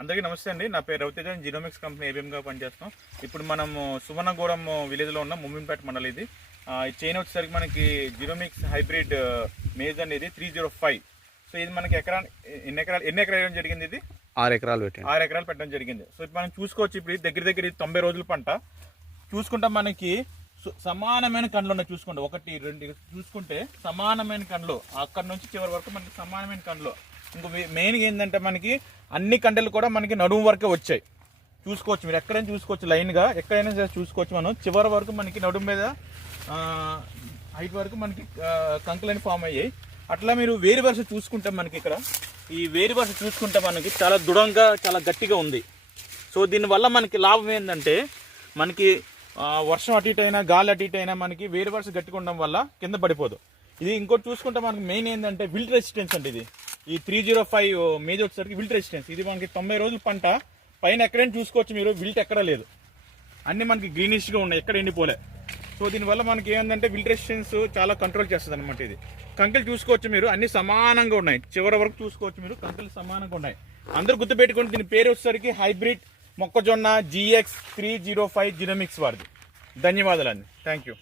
అందరికీ నమస్తే అండి. నా పేరు రవితేజ జీనోమిక్స్ కంపెనీ ఏబిఎంగా పనిచేస్తాం ఇప్పుడు మనం సువర్ణగూడెం విలేజ్లో ఉన్న ముమ్మింపేట మండలి ఇది. ఈ చైన్ వచ్చేసరికి మనకి జీనోమిక్స్ హైబ్రిడ్ మేజ్ అనేది త్రీ జీరో ఫైవ్ సో ఇది మనకి ఎకరా ఎన్ని ఎకరాలు ఎన్ని ఎకరాలు వేయడం జరిగింది ఇది? ఆరు ఎకరాలు పెట్టండి ఆరు ఎకరాలు పెట్టడం జరిగింది. సో ఇప్పుడు మనం చూసుకోవచ్చు ఇప్పుడు దగ్గర దగ్గర ఇది తొంభై రోజుల పంట. చూసుకుంటే మనకి సమానమైన కండ్లు ఉన్నాయి చూసుకోండి. ఒకటి రెండు చూసుకుంటే సమానమైన కండ్లు. అక్కడ నుంచి చివరి వరకు మనకి సమానమైన కండ్లు. ఇంకో మెయిన్గా ఏంటంటే మనకి అన్ని కండలు కూడా మనకి నడుము వరకే వచ్చాయి. చూసుకోవచ్చు మీరు. ఎక్కడైనా చూసుకోవచ్చు లైన్గా ఎక్కడైనా సరే చూసుకోవచ్చు మనం. చివరి వరకు మనకి నడుము మీద హైట్ వరకు మనకి కంకులని ఫామ్ అయ్యాయి. అట్లా మీరు వేరు వరుస చూసుకుంటే మనకి ఇక్కడ ఈ వేరు వరుస చూసుకుంటే మనకి చాలా దృఢంగా చాలా గట్టిగా ఉంది. సో దీనివల్ల మనకి లాభం ఏంటంటే మనకి వర్షం అటు ఇటు అయినా గాలి అటు ఇటు అయినా మనకి వేరు వరుస గట్టిగా ఉండడం వల్ల కింద పడిపోదు. ఇది ఇంకోటి చూసుకుంటే మనకి మెయిన్ ఏంటంటే విల్ట్ రెసిస్టెన్స్ అంటే ఇది. ఈ త్రీ జీరో ఫైవ్ మేజ్ వచ్చేసరికి విల్ట్ రెసిస్టెన్స్. ఇది మనకి తొంభై రోజుల పంట. పైన ఎక్కడైనా చూసుకోవచ్చు మీరు విల్ట్ ఎక్కడా లేదు. అన్ని మనకి గ్రీనిష్గా ఉన్నాయి ఎక్కడ ఎండిపోలే. సో దీనివల్ల మనకి ఏంటంటే విల్ట్ రెసిస్టెన్స్ చాలా కంట్రోల్ చేస్తుంది అనమాట ఇది. కంకెలు చూసుకోవచ్చు మీరు అన్ని సమానంగా ఉన్నాయి. చివరి వరకు చూసుకోవచ్చు మీరు కంకెలు సమానంగా ఉన్నాయి. అందరూ గుర్తుపెట్టుకోండి దీని పేరు వచ్చేసరికి హైబ్రిడ్ మొక్కజొన్న GX three zero five genomics వారిది. ధన్యవాదాలండి. Thank you.